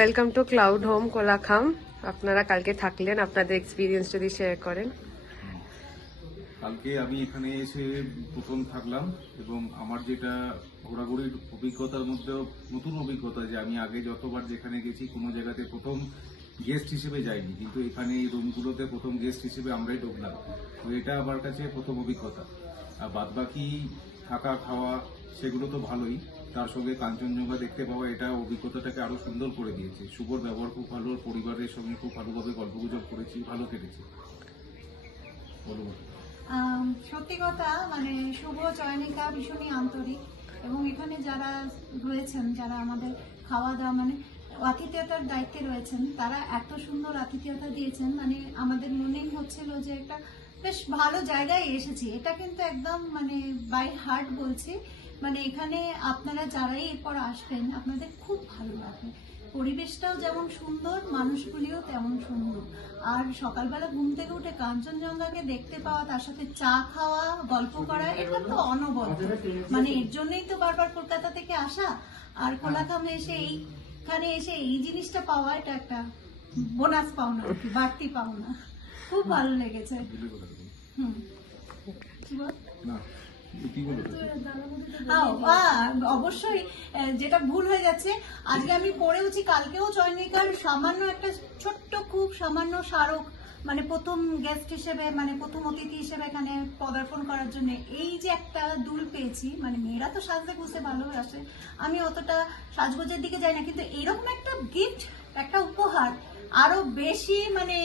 Welcome to cloud home Kolakham. আপনারা কালকে থাকলেন, আপনাদের এক্সপিরিয়েন্স যদি শেয়ার করেন। কালকে আমি এখানে এসে প্রথম থাকলাম এবং আমার যেটা ঘোরাঘুরির অভিজ্ঞতার মধ্যেও নতুন অভিজ্ঞতা, যে আমি আগে যতবার যেখানে গেছি কোনো জায়গাতে প্রথম গেস্ট হিসেবে যাইনি, কিন্তু এখানে এই রুমগুলোতে প্রথম গেস্ট হিসেবে আমরাই ঢুকলাম। তো এটা আমার কাছে প্রথম অভিজ্ঞতা। আর বাদবাকি থাকা খাওয়া সেগুলো তো ভালোই, তার সঙ্গে কাঞ্চনজঙ্ঘা দেখতে পাওয়া এটা অভিজ্ঞতাটাকে আরো সুন্দর করে দিয়েছে। শুভর ব্যবহার খুব ভালো, পরিবারের সঙ্গে খুব ভালোভাবে গল্পগুজব করেছি, ভালো কেটেছে। বলো। সত্যি কথা, মানে শুভ চয়নিকা ভীষণই আন্তরিক, এবং এখানে যারা রয়েছেন, যারা আমাদের খাওয়া দাওয়া মানে আতিথেয়তার দায়িত্বে রয়েছেন, তারা এত সুন্দর আতিথেয়তা দিয়েছেন, মানে আমাদের মনেই হচ্ছিল যে একটা বেশ ভালো জায়গায় এসেছি। এটা কিন্তু একদম মানে বাই হার্ট বলছি, মানে এখানে আপনারা যারাই এরপর আসবেন আপনাদের খুব ভালো লাগবে। পরিবেশটাও যেমন সুন্দর, মানুষগুলিও তেমন সুন্দর। আর সকালবেলা ঘুম থেকে উঠে কাঞ্চনজঙ্ঘাকে দেখতে পাওয়া, তার সাথে চা খাওয়া, গল্প করা, এটা তো অনবদ্য। মানে এর জন্যই তো বারবার কলকাতা থেকে আসা। আর কোলাখামে এসে এইখানে এসে এই জিনিসটা পাওয়া, এটা একটা বোনাস পাওনা, বাড়তি পাওনা। খুব ভালো লেগেছে। হুম, কি বল? না, কি বলো? অবশ্যই যেটা ভুল হয়ে যাচ্ছে, আজকে আমি পড়েওছি, কালকেও চয়নিকার সামান্য একটা ছোট্ট, খুব সামান্য স্মারক, মানে প্রথম গেস্ট হিসেবে, মানে প্রথম অতিথি হিসেবে এখানে পদার্পণ করার জন্য এই যে একটা দুল পেয়েছি। মানে মেয়েরা তো সাজতে গুজতে ভালোবাসে, আমি অতটা সাজগোজের দিকে যাই না, কিন্তু এরকম একটা গিফট, একটা উপহার আরো বেশি মানে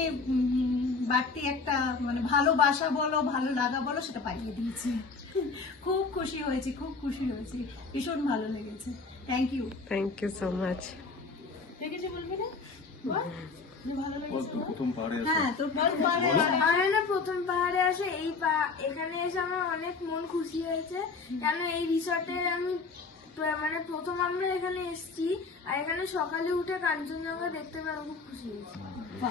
বাড়তি একটা মানে ভালোবাসা বলো, ভালো লাগা বলো, সেটা পাইয়ে দিয়েছি। খুব খুশি হয়েছি, খুব খুশি হয়েছি, ভীষণ ভালো লেগেছে। Thank you so much. কিছু বলবি না? বল, যে ভালো লেগেছে। প্রথম পাহাড়ে হ্যাঁ, তোর বল। আমার না প্রথম পাহাড়ে আসে এখানে এসে আমার অনেক মন খুশি হয়েছে, কেন এই রিসর্টের আমি মানে প্রথম আমরা এখানে এসেছি, আর এখানে সকালে উঠে কাঞ্চনজঙ্ঘা দেখতে পেয়ে খুব খুশি হয়েছি।